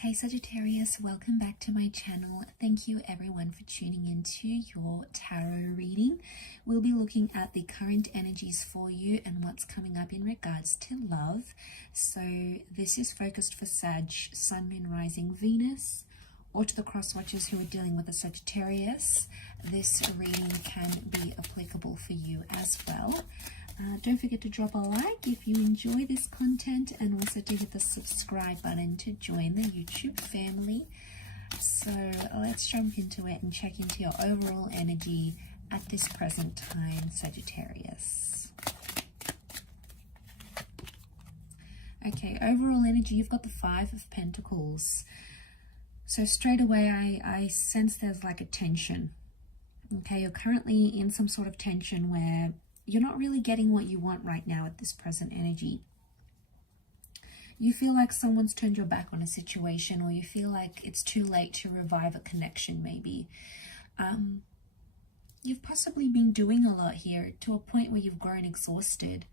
Hey Sagittarius, welcome back to my channel. Thank you everyone for tuning into your tarot reading. We'll be looking at the current energies for you and what's coming up in regards to love. So this is focused for Sag, Sun, Moon, Rising, Venus, or to the cross watchers who are dealing with a Sagittarius. This reading can be applicable for you as well. Don't forget to drop a like if you enjoy this content, and also to hit the subscribe button to join the YouTube family. So let's jump into it and check into your overall energy at this present time, Sagittarius. Okay, overall energy, you've got the Five of Pentacles. So straight away I sense there's like a tension. Okay, you're currently in some sort of tension where you're not really getting what you want right now at this present energy. You feel like someone's turned your back on a situation, or you feel like it's too late to revive a connection maybe. You've possibly been doing a lot here to a point where you've grown exhausted,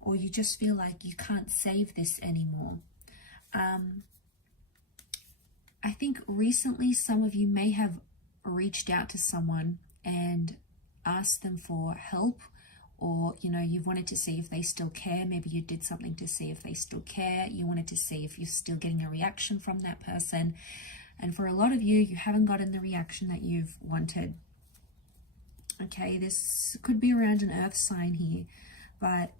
or you just feel like you can't save this anymore. I think recently some of you may have reached out to someone and asked them for help, or you've wanted to see if they still care. Maybe you did something to see if they still care. You wanted to see if you're still getting a reaction from that person, and for a lot of you, you haven't gotten the reaction that you've wanted. Okay, this could be around an earth sign here, but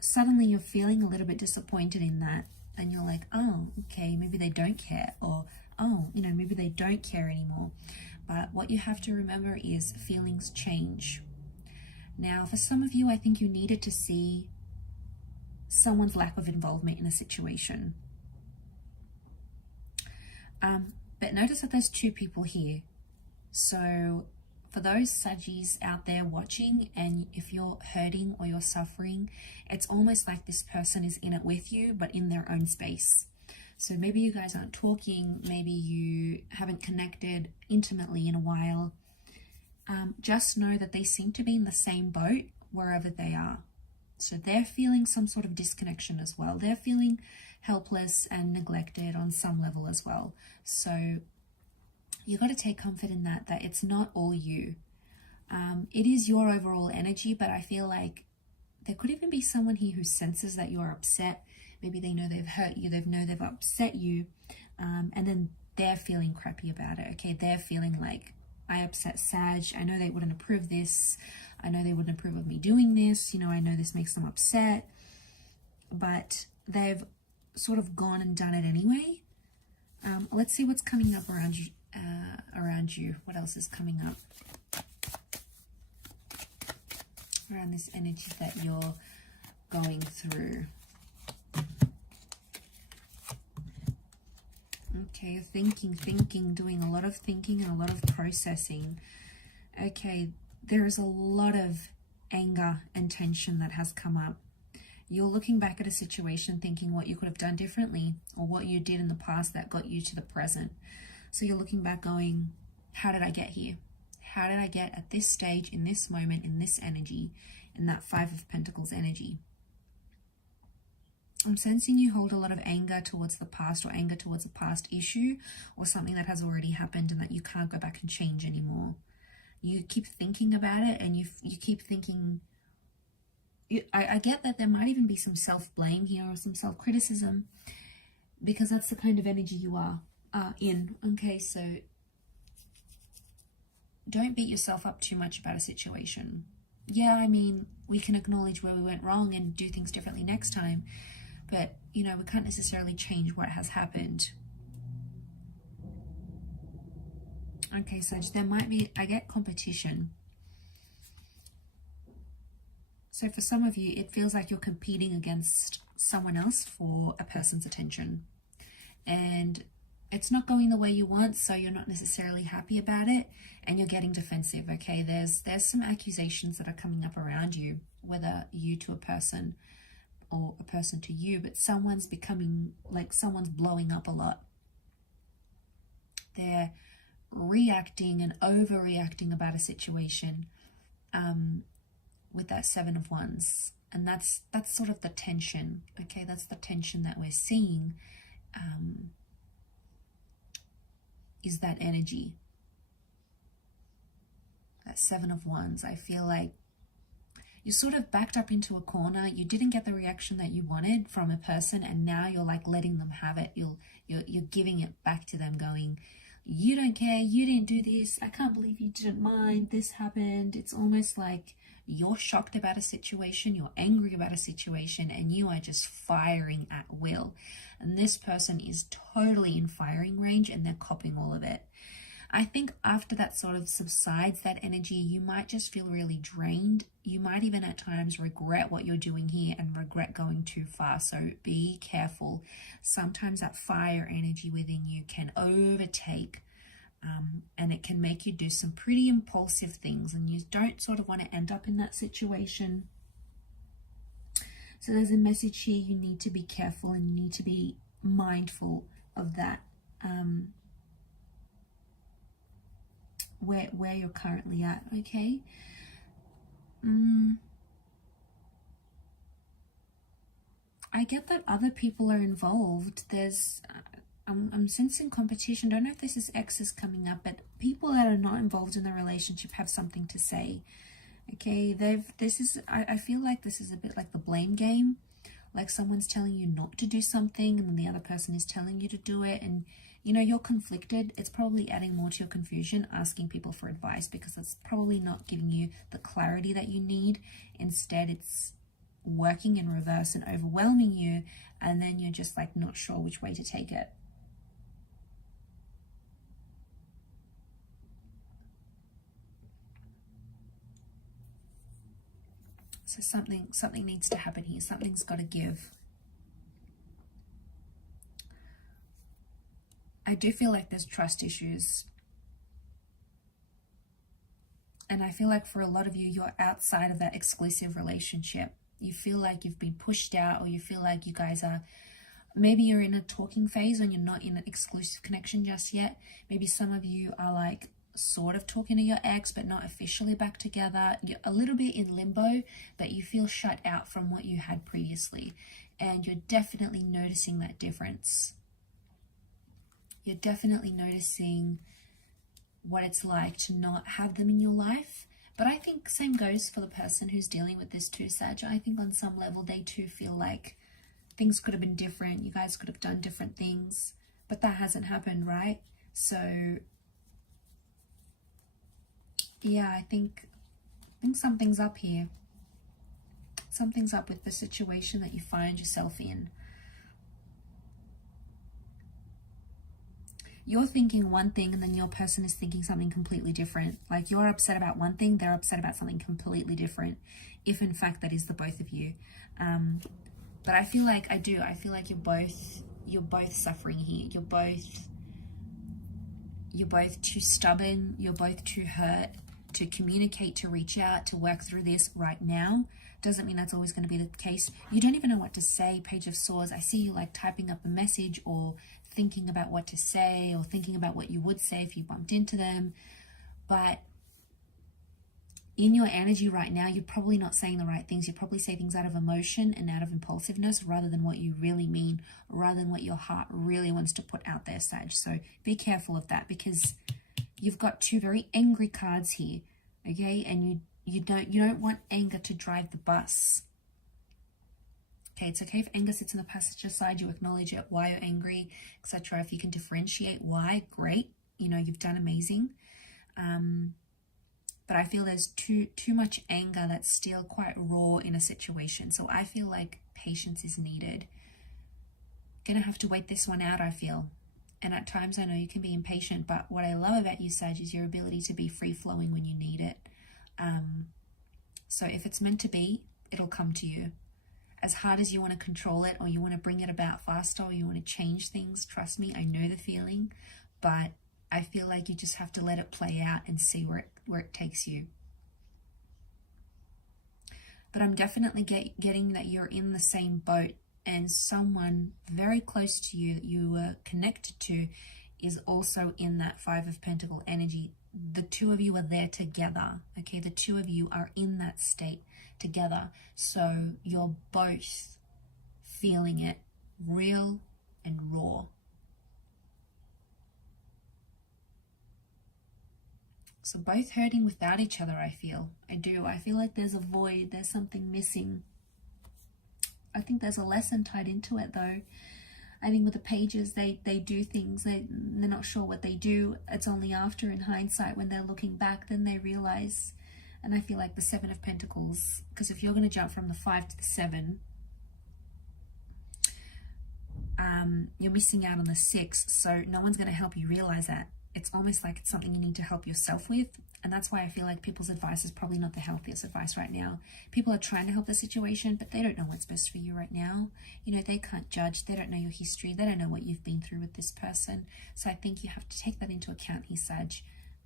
suddenly you're feeling a little bit disappointed in that, and you're like, oh, okay, maybe they don't care, or oh, maybe they don't care anymore. But what you have to remember is feelings change. Now, for some of you, I think you needed to see someone's lack of involvement in a situation. But notice that there's two people here. So for those Saggies out there watching, and if you're hurting or you're suffering, it's almost like this person is in it with you, but in their own space. So maybe you guys aren't talking, maybe you haven't connected intimately in a while. Just know that they seem to be in the same boat wherever they are. So they're feeling some sort of disconnection as well. They're feeling helpless and neglected on some level as well. So you got to take comfort in that it's not all you. It is your overall energy, but I feel like there could even be someone here who senses that you are upset. Maybe they know they've hurt you, they've upset you, and then they're feeling crappy about it. Okay, they're feeling like, I upset Sag, I know they wouldn't approve of this, I know they wouldn't approve of me doing this, I know this makes them upset, but they've sort of gone and done it anyway. Let's see what's coming up around you. What else is coming up around this energy that you're going through? Okay, you're thinking, doing a lot of thinking and a lot of processing. Okay, there is a lot of anger and tension that has come up. You're looking back at a situation thinking what you could have done differently, or what you did in the past that got you to the present. So you're looking back going, how did I get here? How did I get at this stage, in this moment, in this energy, in that Five of Pentacles energy? I'm sensing you hold a lot of anger towards the past, or anger towards a past issue, or something that has already happened and that you can't go back and change anymore. You keep thinking about it, and you keep thinking, I get that there might even be some self-blame here, or some self-criticism, because that's the kind of energy you are in. Okay, so don't beat yourself up too much about a situation. Yeah, I mean, we can acknowledge where we went wrong and do things differently next time, but we can't necessarily change what has happened. Okay, so there might be, I get competition. So for some of you, it feels like you're competing against someone else for a person's attention, and it's not going the way you want, so you're not necessarily happy about it, and you're getting defensive. Okay, there's some accusations that are coming up around you, whether you to a person or a person to you, but someone's becoming like, someone's blowing up a lot. They're reacting and overreacting about a situation with that Seven of Wands, and that's sort of the tension. Okay, that's the tension that we're seeing. is that energy. That Seven of Wands. I feel like you're sort of backed up into a corner. You didn't get the reaction that you wanted from a person, and now you're like letting them have it. You're giving it back to them, going, you don't care, you didn't do this, I can't believe you didn't mind, this happened. It's almost like you're shocked about a situation, you're angry about a situation, and you are just firing at will. And this person is totally in firing range, and they're copying all of it. I think after that sort of subsides, that energy, you might just feel really drained. You might even at times regret what you're doing here and regret going too far. So be careful. Sometimes that fire energy within you can overtake, and it can make you do some pretty impulsive things, and you don't sort of want to end up in that situation. So there's a message here. You need to be careful and you need to be mindful of that. Where you're currently at, okay? I get that other people are involved. There's, I'm sensing competition. Don't know if this is exes coming up, but people that are not involved in the relationship have something to say. Okay, I feel like this is a bit like the blame game. Like someone's telling you not to do something, and then the other person is telling you to do it, and you know, you're conflicted. It's probably adding more to your confusion, asking people for advice, because it's probably not giving you the clarity that you need. Instead, it's working in reverse and overwhelming you, and then you're just like not sure which way to take it. So something needs to happen here. Something's got to give. I do feel like there's trust issues. And I feel like for a lot of you, you're outside of that exclusive relationship. You feel like you've been pushed out, or you feel like you guys are, maybe you're in a talking phase and you're not in an exclusive connection just yet. Maybe some of you are like sort of talking to your ex, but not officially back together. You're a little bit in limbo, but you feel shut out from what you had previously. And you're definitely noticing that difference. You're definitely noticing what it's like to not have them in your life. But I think same goes for the person who's dealing with this too, Sag. I think on some level they too feel like things could have been different. You guys could have done different things, but that hasn't happened, right? So yeah, I think something's up here. Something's up with the situation that you find yourself in. You're thinking one thing, and then your person is thinking something completely different. Like you're upset about one thing, they're upset about something completely different, if in fact that is the both of you. But I feel like you're both suffering here. You're both too stubborn, you're both too hurt to communicate, to reach out, to work through this right now. Doesn't mean that's always going to be the case. You don't even know what to say. Page of Swords. I see you like typing up a message, or thinking about what to say, or thinking about what you would say if you bumped into them. But in your energy right now, you're probably not saying the right things. You probably say things out of emotion and out of impulsiveness, rather than what you really mean, rather than what your heart really wants to put out there, Sag. So be careful of that, because you've got two very angry cards here, okay? And you don't want anger to drive the bus. Okay, it's okay if anger sits in the passenger side. You acknowledge it, why you're angry, etc. If you can differentiate why, great. You know, you've done amazing. But I feel there's too much anger that's still quite raw in a situation. So I feel like patience is needed. Gonna have to wait this one out, I feel. And at times I know you can be impatient, but what I love about you, Sag, is your ability to be free-flowing when you need it. So if it's meant to be, it'll come to you. As hard as you want to control it, or you want to bring it about faster, or you want to change things, trust me, I know the feeling, but I feel like you just have to let it play out and see where it takes you. But I'm definitely getting that you're in the same boat, and someone very close to you that you were connected to is also in that Five of Pentacle energy. The two of you are there together, okay? The two of you are in that state together. So you're both feeling it real and raw. So both hurting without each other, I feel. I do. I feel like there's a void. There's something missing. I think there's a lesson tied into it, though. I think with the pages, they do things. They're not sure what they do. It's only after, in hindsight, when they're looking back, then they realize. And I feel like the Seven of Pentacles, because if you're going to jump from the 5 to the 7, you're missing out on the 6. So no one's going to help you realize that. It's almost like it's something you need to help yourself with. And that's why I feel like people's advice is probably not the healthiest advice right now. People are trying to help the situation, but they don't know what's best for you right now. You know, they can't judge. They don't know your history. They don't know what you've been through with this person. So I think you have to take that into account here, Sag,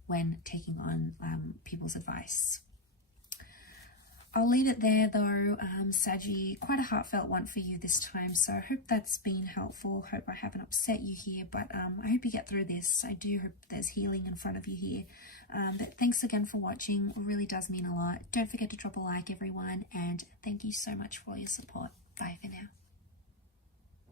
when taking on people's advice. I'll leave it there though, Saggy. Quite a heartfelt one for you this time, so I hope that's been helpful. Hope I haven't upset you here, but I hope you get through this. I do hope there's healing in front of you here. But thanks again for watching. It really does mean a lot. Don't forget to drop a like, everyone, and thank you so much for your support. Bye for now.